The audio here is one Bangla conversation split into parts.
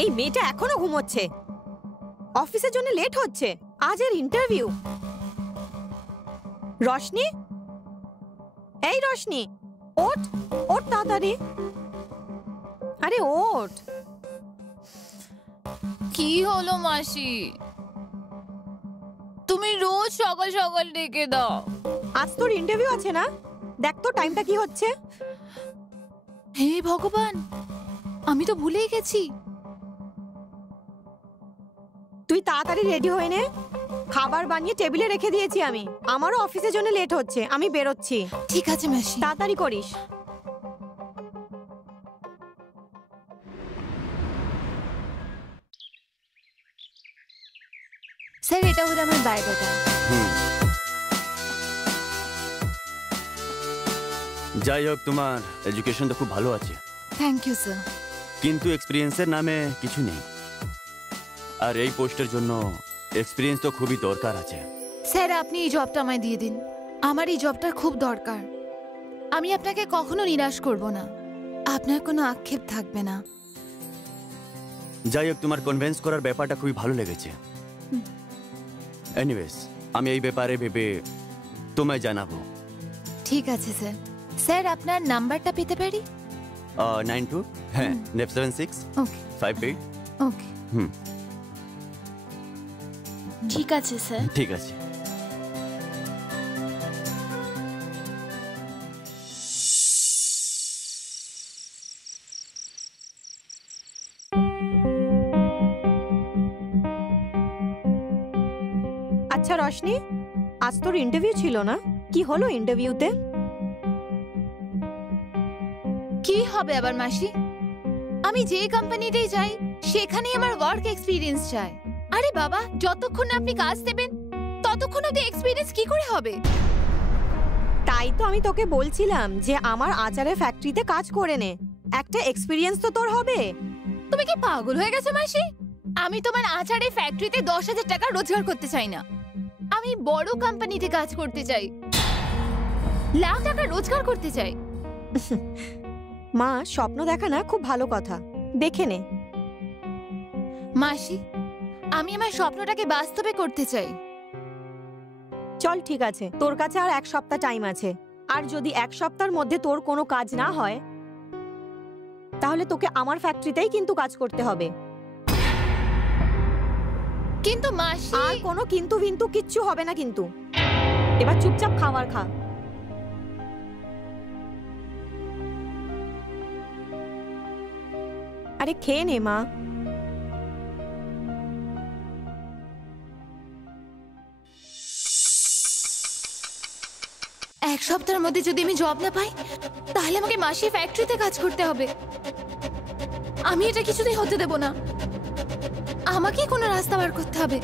এই মেয়েটা এখনো ঘুমোচ্ছে, অফিসের জন্য লেট হচ্ছে, আজ এর ইন্টারভিউ। রোশনি, এই রোশনি, ওঠ ওঠ তাড়াতাড়ি, আরে ওঠ। কি হলো মাসি, তুমি রোজ সকাল সকাল ডেকে দাও। আজ তোর ইন্টারভিউ আছে না? দেখ তো টাইমটা কি হচ্ছে। হে ভগবান, আমি তো ভুলেই গেছি। তুই তাড়াতাড়ি রেডি হয়ে নে, খাবার বানিয়ে টেবিলে রেখে দিয়েছি আমি। আমারও অফিসের জন্য লেট হচ্ছে, আমি বেরোচ্ছি। ঠিক আছে মাসি, তাড়াতাড়ি করিস। স্যার এটা হলো আমার বায়োডাটা। যাই হোক, তোমার এডুকেশন তো খুব ভালো আছে, থ্যাংক ইউ স্যার, কিন্তু এক্সপিরিয়েন্সের নামে কিছু নেই। আর এই পোস্টের জন্য এক্সপিরিয়েন্স তো খুবই দরকার আছে। স্যার আপনি এই জবটা আমায় দিয়ে দিন, আমার এই জবটার খুব দরকার। আমি আপনাকে কখনো নিরাশ করব না, আপনার কোনো আক্ষেপ থাকবে না। যাই হোক, তোমার কনভিন্স করার ব্যাপারটা খুবই ভালো লেগেছে। এনিওয়েজ, আমি এই ব্যাপারে ভেবে তোমায় জানাবো। ঠিক আছে স্যার। স্যার আপনার নাম্বারটা পেতে পারি? 92 হ্যাঁ 976 ওকে 58। ওকে ঠিক আছে স্যার। ঠিক আছে। আচ্ছা রোশনি, আজ তোর ইন্টারভিউ ছিল না? কি হলো ইন্টারভিউতে? কি হবে আবার মাসি, আমি যে কোম্পানিতেই যাই সেখানেই আমার ওয়ার্ক এক্সপিরিয়েন্স চাই। আরে বাবা, যতক্ষণ না আপনি কাজ দেবেন ততক্ষণ অবধি এক্সপিরিয়েন্স কি করে হবে? তাই তো আমি তোকে বলছিলাম যে আমার আচারের ফ্যাক্টরিতে কাজ করে নে, একটা এক্সপিরিয়েন্স তো তোর হবে। তুমি কি পাগল হয়ে গেছো মাসি? আমি তোমার আচারের ফ্যাক্টরিতে 10,000 টাকা রোজগার করতে চাই না, আমি বড় কোম্পানিতে কাজ করতে চাই, লাখ টাকা রোজগার করতে চাই। মা, স্বপ্ন দেখা না খুব ভালো কথা, দেখে নে। মাসি, আমি আমার স্বপ্নটাকে বাস্তবে করতে চাই। চল ঠিক আছে, তোর কাছে আর 1 সপ্তাহ টাইম আছে। আর যদি 1 সপ্তাহের মধ্যে তোর কোনো কাজ না হয় তাহলে তোকে আমার ফ্যাক্টরিতেই কিন্তু কাজ করতে হবে। কিন্তু মাসি, আর কোনো কিন্তু ভিন্তু কিচ্ছু হবে না কিন্তু। এবার চুপচাপ খাবার খা। আরে খেয়ে নে মা। এক সপ্তাহের মধ্যে যদি আমি জব না পাই তাহলে আমাকে মাসি ফ্যাক্টরিতে কাজ করতে হবে। আমি এটা কিছুতেই হতে দেব না, আমাকেই কোনো রাস্তা বার করতে হবে।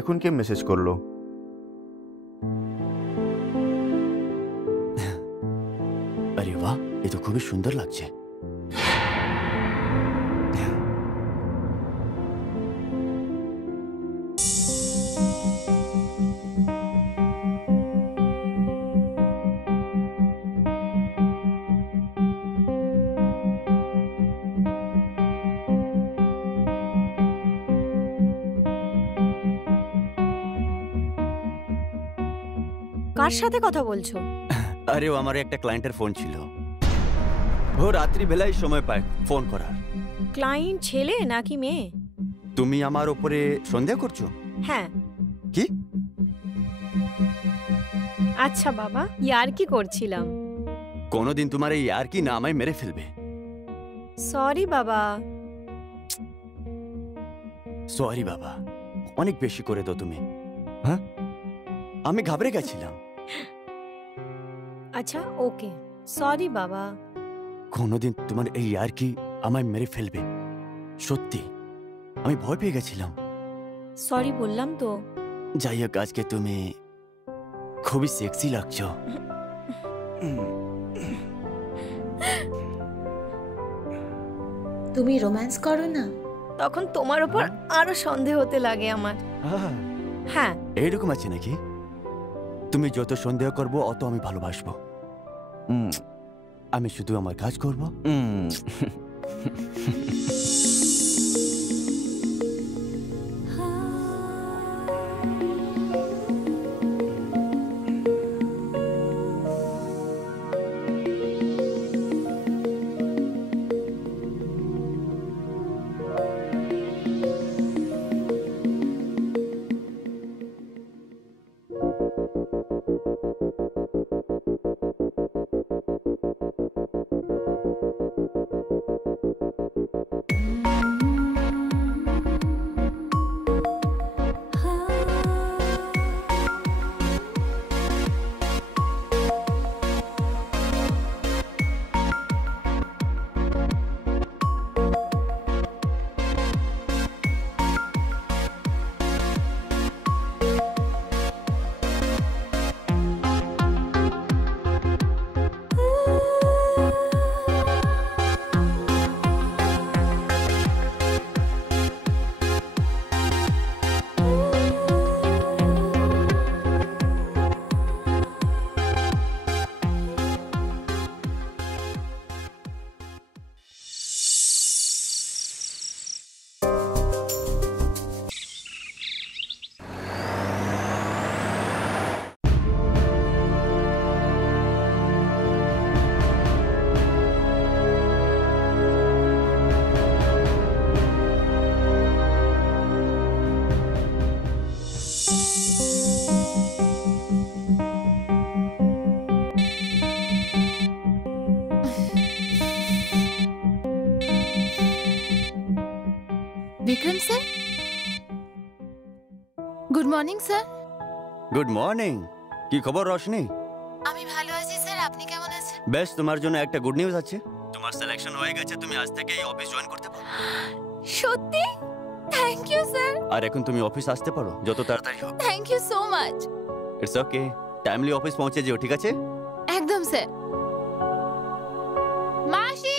এখন কে মেসেজ করলো? আরে বাহ, এ তো খুবই সুন্দর লাগছে। কার সাথে কথা বলছো? আরে ও আমার একটা ক্লায়েন্টের ফোন ছিল, ও রাত্রি বেলায় সময় পায় ফোন করার। ক্লায়েন্ট ছেলে নাকি মেয়ে? তুমি আমার উপরে সন্দেহ করছো? হ্যাঁ। কি? আচ্ছা বাবা, ইয়ার কি করছিলাম। কোনোদিন তোমার এই আর কি না আমায় মেরে ফেলবে। সরি বাবা। সরি বাবা, অনেক বেশি করে তো তুমি। হ্যাঁ, আমি ঘাবড়ে গেছিলাম। আচ্ছা ওকে, সরি বাবা। কোনোদিন তোমার এই আর কি আমায় মেরে ফেলবে, সত্যি আমি ভয় পেয়ে গেছিলাম। সরি বললাম তো। যাই হোক, আজকে তুমি খুবই সেক্সি লাগছো। তুমি রোম্যান্স করো না? তখন তোমার উপর আরো সন্দেহ হতে লাগে আমার। হ্যাঁ, এইরকম আছে নাকি? তুমি যত সন্দেহ করবো অত আমি ভালোবাসবো। আমি শুধু আমার কাজ করবো। Bikram sir, good morning sir. Good morning. কি খবর রশনি? আমি ভালো আছি স্যার, আপনি কেমন আছেন? বেশ, তোমার জন্য একটা গুড নিউজ আছে। তোমার সিলেকশন হয়ে গেছে, তুমি আজ থেকে এই অফিস জয়েন করতে পারো। সত্যি? Thank you sir. আর এখন তুমি অফিস আসতে পারো যত তাড়াতাড়ি হোক। Thank you so much. It's okay, timely office পৌঁছে যেও, ঠিক আছে? একদম স্যার। মাসি,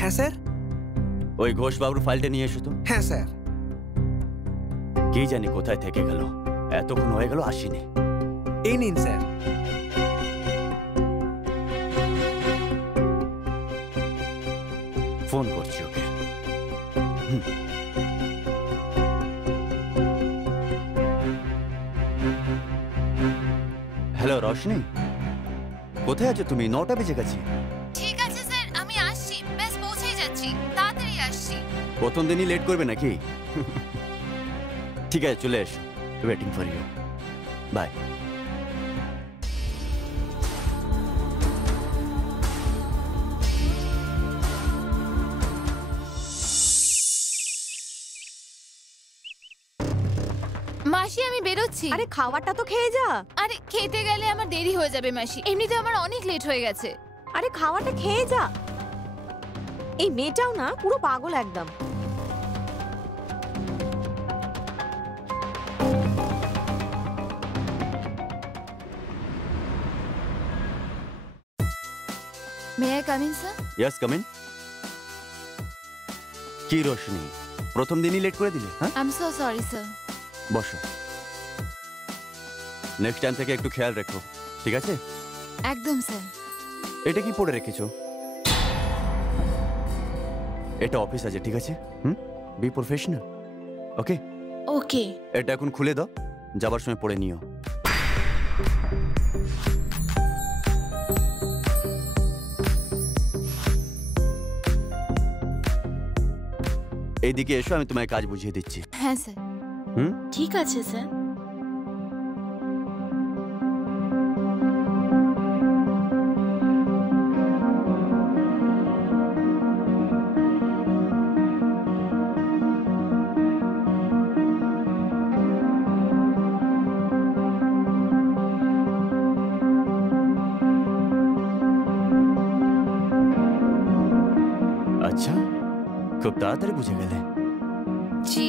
হ্যাঁ স্যার। ওই ঘোষ বাবুর ফাইলটা নিয়ে এসো তো। হ্যাঁ স্যার। কি জানি কোথায় থেকে গেল, এতক্ষণ হয়ে গেল আসেনি। এই নিন স্যার। ফোন করছি ওকে। হ্যালো রশনি, কোথায় আছো তুমি? 9টা বেজে গেছে। ঠিক আছে স্যার, আমি আসছি, বেশ পৌঁছেই যাচ্ছি, তাড়াতাড়ি আসছি। প্রথম দিনই লেট করবে নাকি? ঠিক আছে, চলে এসো, ওয়েটিং ফর ইউ। বাই। মাসি, আমি বেরোচ্ছি। আরে খাওয়াটা তো খেয়ে যা। আরে খেতে গেলে আমার দেরি হয়ে যাবে মাসি, এমনিতে আমার অনেক লেট হয়ে গেছে। আরে খাওয়াটা খেয়ে যা। এই মেয়েটাও না পুরো পাগল একদম। May I come in sir? Yes, come in. কি রোশনি, প্রথম দিনই লেট করে দিলে? হ্যাঁ, I am so sorry sir. বসো। নেক্সট টাইম থেকে একটু খেয়াল রেখো, ঠিক আছে? একদম স্যার। এটা কি পড়ে রেখেছো? এটা অফিস আছে, ঠিক আছে? বি প্রফেশনাল, ওকে? ওকে। এটা এখন খুলে দাও, যাবার সময় পড়ে নিও। এইদিকে এসো, আমি তোমায় কাজ বুঝিয়ে দিচ্ছি। হ্যাঁ স্যার। ঠিক আছে স্যার। আচ্ছা, খুব তাড়াতাড়ি বুঝে গেলে। জি।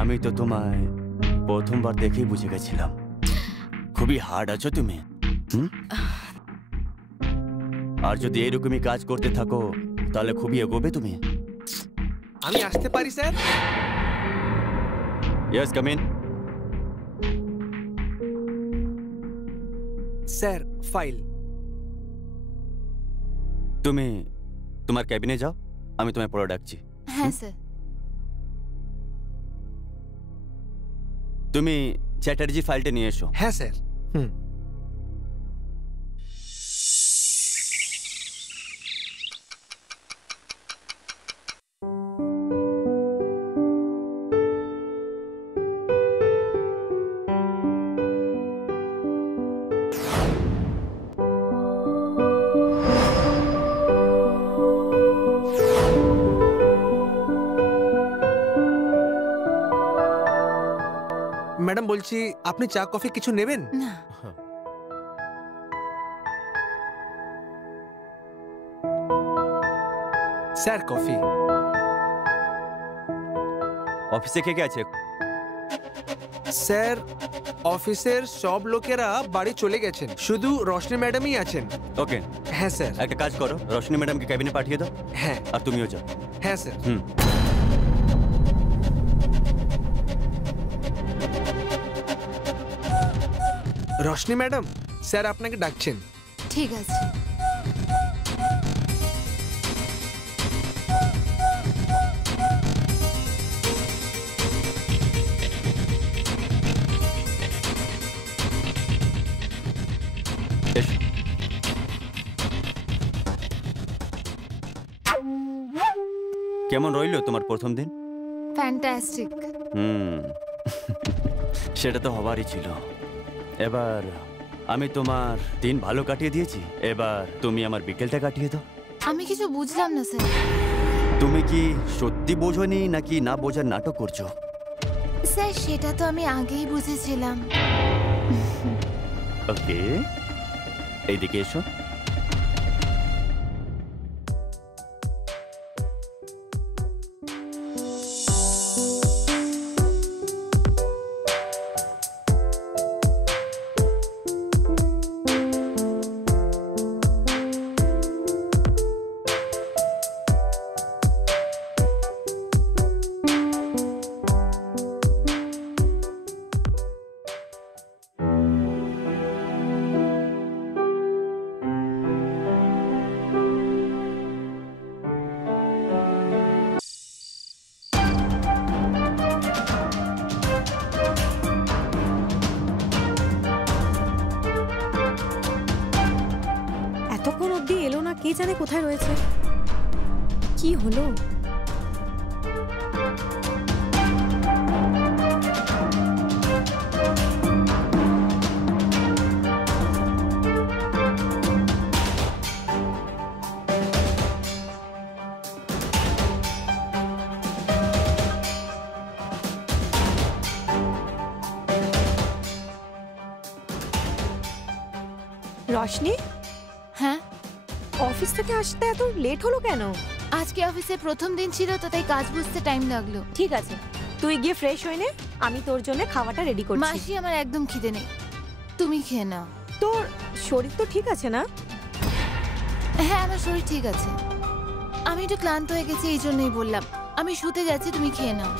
আমি তো তোমায় প্রথমবার দেখেই বুঝে গেছিলাম, খুবই হার্ড আছো তুমি। আর যদি এরকমই কাজ করতে থাকো তাহলে খুবই এগোবে তুমি। আমি আসতে পারি sir? Yes, come in. Sir, file. তুমি তোমার ক্যাবিনে যাও, আমি তোমায় পরে ডাকছি। হ্যাঁ স্যার। তুমি চ্যাটার্জি ফাইলটা নিয়ে এসো। হ্যাঁ স্যার। ম্যাডাম বলছি, আপনি চা কফি কিছু নেবেন? না। Sir, coffee. অফিসে কে কে আছে? স্যার, অফিসের সব লোকেরা বাড়ি চলে গেছেন, শুধু রোশনি ম্যাডামই আছেন। ওকে, হ্যাঁ স্যার। একটা কাজ করো, রোশনি ম্যাডামকে ক্যাবিনে পাঠিয়ে দাও। হ্যাঁ। আর তুমিও যাও। হ্যাঁ স্যার। রোশনি ম্যাডাম, স্যার আপনাকে ডাকছেন। ঠিক আছে। এসো। কেমন রইলো তোমার প্রথম দিন? ফ্যান্টাস্টিক। সেটা তো হবারই ছিল। এবার আমি তোমার দিন ভালো কাটিয়ে দিয়েছি, এবার তুমি আমার বিকেলটা কাটিয়ে দাও। আমি কিছু বুঝলাম না স্যার। তুমি কি সত্যি বোঝোনি নাকি না বোঝার নাটক করছো? স্যার, সেটা তো আমি আগেই বুঝেছিলাম। ওকে, এইদিকে এসো। এতক্ষণ অবধি এলো না, কে জানে কোথায় রয়েছে। কি হলো? রোশনি, হ্যাঁ, অফিস থেকে আসতে এত লেট হলো কেন? আজকে অফিসে প্রথম দিন ছিল তো, তাই কাজ বুঝতে টাইম লাগলো। ঠিক আছে, তুই গিয়ে ফ্রেশ হয়ে নে, আমি তোর জন্য খাওয়াটা রেডি করছি। মাসি, আমার একদম খিদে নেই, তুমি খেয়ে নাও। তোর শরীর তো ঠিক আছে না? হ্যাঁ, আমার শরীর ঠিক আছে। আমি একটু ক্লান্ত হয়ে গেছি, এই জন্যই বললাম। আমি শুতে যাচ্ছি, তুমি খেয়ে নাও।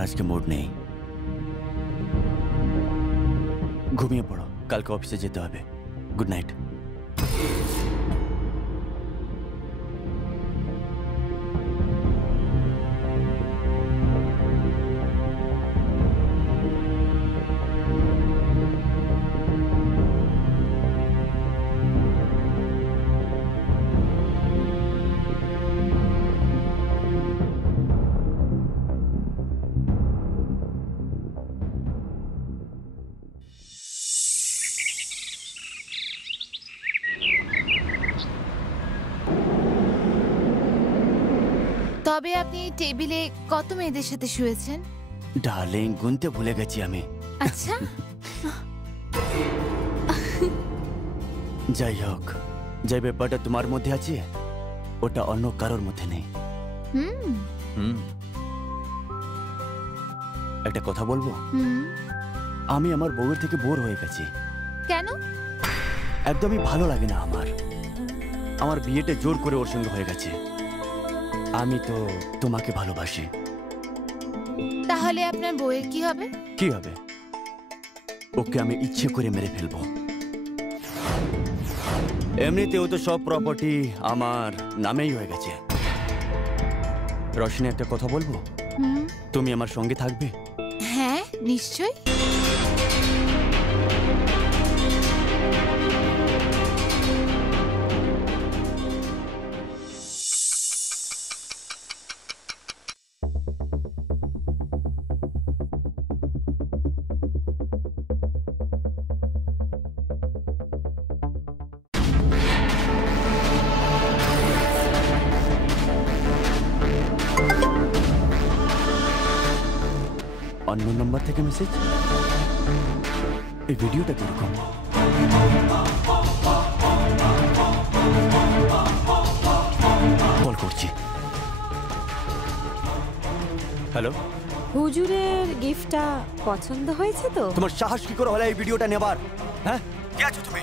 আমার আজকে মুড নেই, ঘুমিয়ে পড়ো, কালকে অফিসে যেতে হবে। Good night. তবে আপনি টেবিলে কত মেয়েদের সাথে শুয়েছেন? ডার্লিং, গুনতে ভুলে গেছি আমি। আচ্ছা। যাই হোক, যে ব্যাপারটা তোমার মধ্যে আছে ওটা অন্য কারোর মধ্যে নেই। একটা কথা বলবো? আমি আমার বউয়ের থেকে বোর হয়ে গেছি। কেন? একদমই ভালো লাগে না আমার বিয়েটা জোর করে ওর সঙ্গে হয়ে গেছে। আমি তো তোমাকে ভালোবাসি। তাহলে আপনার বউয়ের কি হবে? কি হবে? ওকে আমি ইচ্ছে করে মেরে ফেলবো। এমনিতেও তো সব প্রপার্টি আমার নামেই হয়ে গেছে। রশনি, একটা কথা বলবো? তুমি আমার সঙ্গে থাকবে? হ্যাঁ, নিশ্চয়ই। অন্য নম্বর থেকে মেসেজ। এই ভিডিওটা কিরকম? কল করছি। হ্যালো, হুজুরের গিফটটা পছন্দ হয়েছে তো? তোমার সাহস কি করে হলো এই ভিডিওটা নেবার? হ্যাঁ, কে আছো তুমি?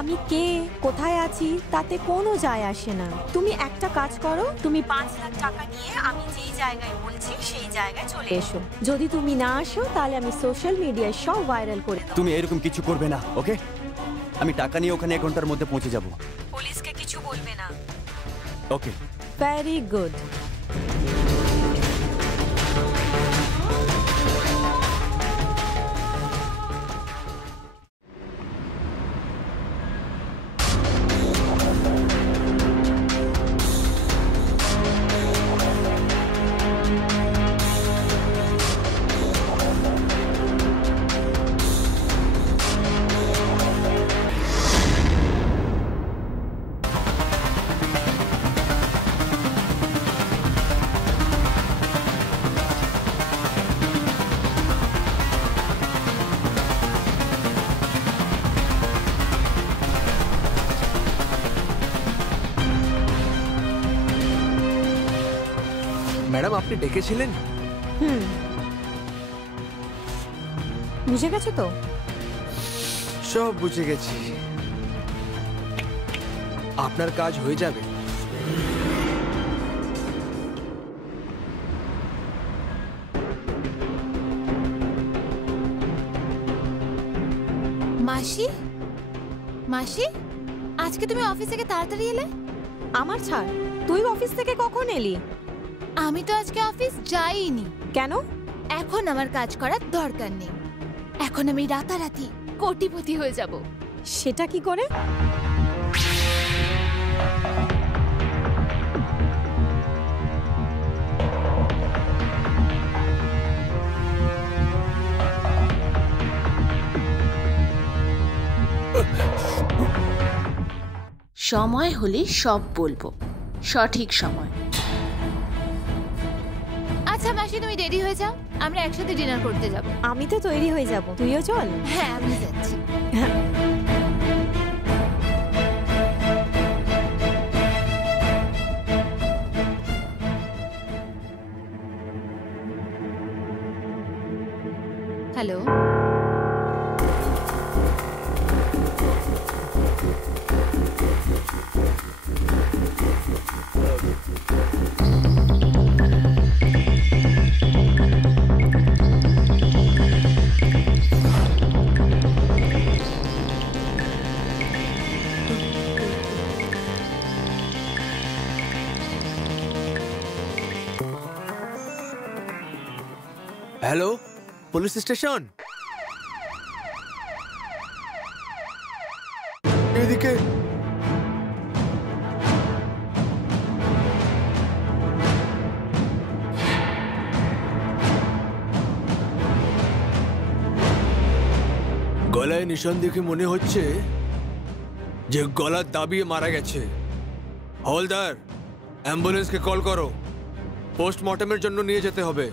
আমি কে, কোথায় আছি তাতে কোনো যায় আসে না। তুমি একটা কাজ করো, তুমি 5 লাখ টাকা নিয়ে আমি যেই জায়গায় বলছি সেই জায়গায় চলে এসো। যদি তুমি না আসো তাহলে আমি সোশ্যাল মিডিয়ায় সব ভাইরাল করে দেব। তুমি এরকম কিছু করবে না, ওকে? আমি টাকা নিয়ে ওখানে 1 ঘন্টার মধ্যে পৌঁছে যাব। পুলিশকে কিছু বলবে না। ওকে। Very good. ম্যাডাম, আপনি ডেকেছিলেন? বুঝে গেছো তো? সব বুঝে গেছি। আপনার কাজ হয়ে যাবে। মাসি, মাসি, আজকে তুমি অফিস থেকে তাড়াতাড়ি এলে? আমার ছাড়, তুই অফিস থেকে কখন এলি? আমি তো আজকে অফিস যাইনি। কেন? এখন আমার কাজ করার দরকার নেই। এখন আমি রাতারাতি কোটিপতি হয়ে যাব। সেটা কি করে? সময় হলে সব বলবো, সঠিক সময়। আচ্ছা মাসি, তুমি রেডি হয়ে যাও, আমরা একসাথে ডিনার করতে যাব। আমি তো তৈরি হয়ে যাব, তুইও চল। হ্যাঁ, আমি যাচ্ছি। হ্যালো। Hello, police station. এদিকে গলায় নিশান দেখে মনে হচ্ছে যে গলা দাবিয়ে মারা গেছে। হলদার, অ্যাম্বুলেন্সকে কল করো, পোস্টমর্টমের জন্য নিয়ে যেতে হবে।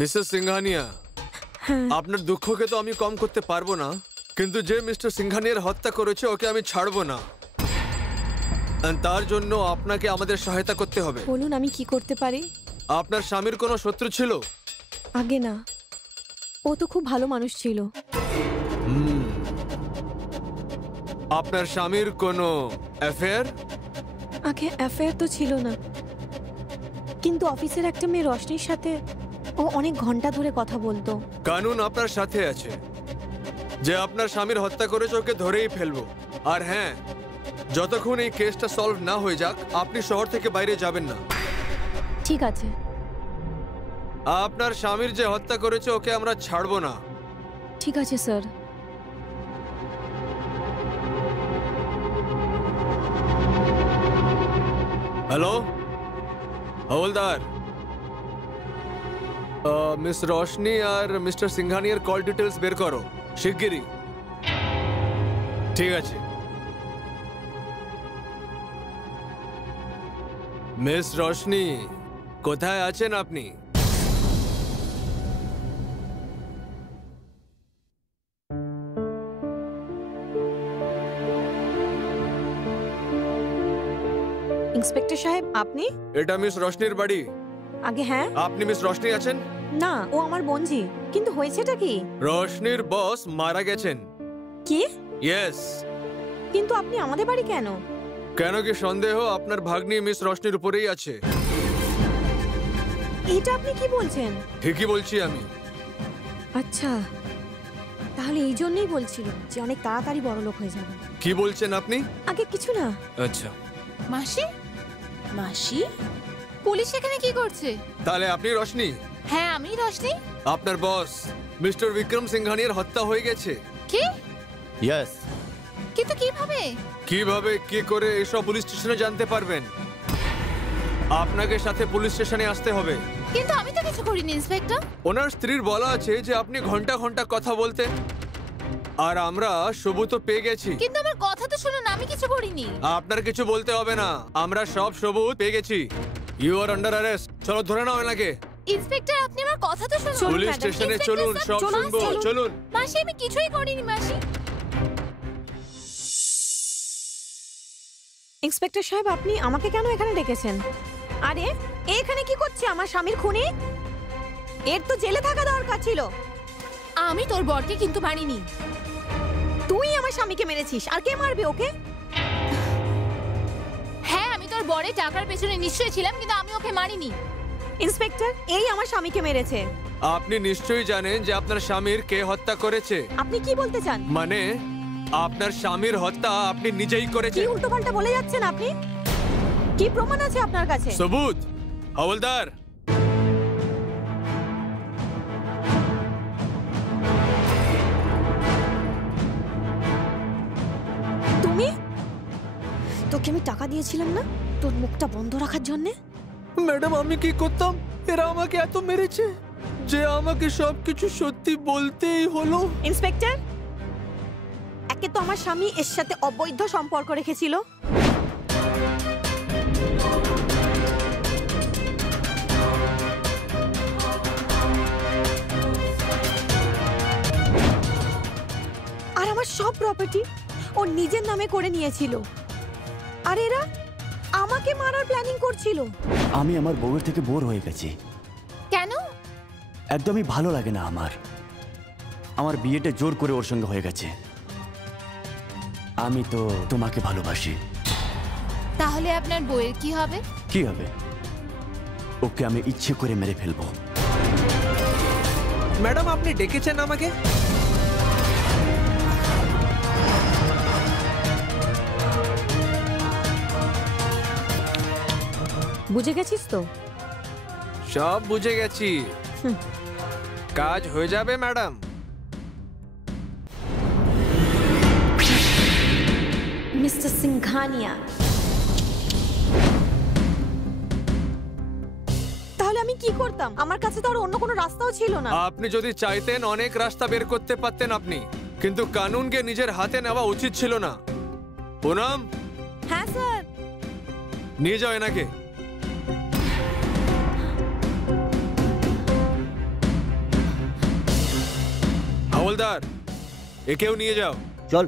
মিসেস সিংহানিয়া, আপনার দুঃখকে তো আমি কম করতে পারবো না, কিন্তু যে মিস্টার সিংহানিয়ার হত্যা করেছে ওকে আমি ছাড়বো না। তার জন্য আপনাকে আমাদের সহায়তা করতে হবে। বলুন আমি কি করতে পারি? আপনার স্বামীর কোনো শত্রু ছিল? আগে না, ও তো খুব ভালো মানুষ ছিল। আপনার স্বামীর কোনো অ্যাফেয়ার? আগে অ্যাফেয়ার তো ছিল না, কিন্তু অফিসের একটা মেয়ে রশনির সাথে ও অনেক ঘন্টা ধরে কথা বলতো। কানুন আপনার সাথে আছে, যে আপনার স্বামীর হত্যা করেছে ওকে ধরেই ফেলবো। আর হ্যাঁ, যতক্ষণ এই কেসটা সলভ না হয়ে যাক আপনি শহর থেকে বাইরে যাবেন না। ঠিক আছে। আপনার স্বামীর যে হত্যা করেছে ওকে আমরা ছাড়বো না। ঠিক আছে sir. Hello Haldar, miss Roshni আর মিস্টার সিংহানিয়ার কল ডিটেলস বের করো শিগগিরই। ঠিক আছে। মিস রোশনি, কোথায় আছেন আপনি? ইন্সপেক্টর সাহেব, আপনি? এটা মিস রোশনির বাড়ি? আগে হ্যাঁ। আপনি মিস রোশনি আছেন? না, ও আমার বোনঝি। কিন্তু হয়েছেটা কি? রোশনির বস মারা গেছেন। কি? ইয়েস। কিন্তু আপনি আমাদের বাড়ি কেন? কেন কি সন্দেহ আপনার ভাগ্নি মিস রোশনির উপরেই আছে? এটা আপনি কি বলছেন? ঠিকই বলছি আমি। আচ্ছা, তাহলে এই জন্যই বলছিল যে অনেক তাড়াতাড়ি বড়লোক হয়ে যাবে। কি বলছেন আপনি? আগে কিছু না। আচ্ছা। মাসি, মাসি? পুলিশ এখানে কি করছে? তাহলে আপনি রোশনি? হ্যাঁ, আমি রশনি। আপনার বস মিস্টার বিক্রম সিংহানিয়ার হত্যা হয়ে গেছে। কি? ইয়েস। কিন্তু কিভাবে? কিভাবে কি করে এসব পুলিশ স্টেশনে জানতে পারবেন? আপনাকে সাথে পুলিশ স্টেশনে আসতে হবে। কিন্তু আমি তো কিছু করিনি ইন্সপেক্টর। ওনার স্ত্রীর বলা আছে যে আপনি ঘন্টা ঘন্টা কথা বলতেন, আর আমরা সবুত পেয়ে গেছি। কিন্তু আমার কথা তো শুনুন, আমি কিছু করিনি। আপনার কিছু বলতে হবে না, আমরা সব সবুত পেয়ে গেছি। You are under arrest. চলো ধরে নাও এনাকে। ইন্সপেক্টর, আপনি আমার কথা তো শুনুন। চলুন, পুলিশ ম্যাডাম। স্টেশনে ইন্সপেক্টর চলুন, স্যার, সব চলুন, শুনবো। চলুন। চলুন। মাসি, আমি কিছুই করিনি মাসি। ইন্সপেক্টর সাহেব, আপনি আমাকে কেন এখানে ডেকেছেন? আরে এখানে কি করছে আমার স্বামীর খুনি? এর তো জেলে থাকা দরকার ছিল। আমি তোর বরকে কিন্তু মারিনি। তুই আমার স্বামীকে মেরেছিস, আর কে মারবে ওকে? হ্যাঁ, আমি তোর বরের টাকার পেছনে নিশ্চয়ই ছিলাম, কিন্তু আমি ওকে মারিনি। ইন্সপেক্টর, এই আমার স্বামীকে মেরেছে। আপনি নিশ্চয়ই জানেন যে আপনার স্বামীর কে হত্যা করেছে। আপনি কি বলতে চান? মানে আপনার স্বামীর হত্যা আপনি নিজেই কি করেছেন। উল্টোপাল্টা বলে যাচ্ছেন আপনি? কি প্রমাণ আছে আপনার কাছে? সবুত। হওলদার, তুমি? তোকে আমি টাকা দিয়েছিলাম না তোর মুখটা বন্ধ রাখার জন্যে? ম্যাডাম আমি কি করতাম? এরা আমাকে এত মেরেছে যে আমাকে সবকিছু সত্যি বলতেই হলো। ইন্সপেক্টর, একে তো আমার স্বামী এর সাথে অবৈধ সম্পর্ক রেখেছিল, আর আমার সব প্রপার্টি ও নিজের নামে করে নিয়েছিল, আর এরা আমাকে মারার প্ল্যানিং করছিল। আমি আমার বউয়ের থেকে বোর হয়ে গেছি। কেন? একদমই ভালো লাগে না আমার। আমার বিয়েটা জোর করে ওর সঙ্গে হয়ে গেছে। আমি তো তোমাকে ভালোবাসি। তাহলে আপনার বউয়ের কি হবে? কি হবে? ওকে আমি ইচ্ছে করে মেরে ফেলবো। ম্যাডাম আপনি ডেকেছেন আমাকে? বুঝে গেছিস তো? সব বুঝে গেছি। কাজ হয়ে যাবে ম্যাডাম। মিস্টার সিংঘানিয়া, তাহলে আমি কি করতাম? আমার কাছে তো আর অন্য কোনো রাস্তাও ছিল না। আপনি যদি চাইতেন অনেক রাস্তা বের করতে পারতেন আপনি, কিন্তু কানুনকে নিজের হাতে নেওয়া উচিত ছিল না। পুনম, হ্যাঁ স্যার। নিয়ে যাও এনাকে। হাওলদার, একেও নিয়ে যাও। চল।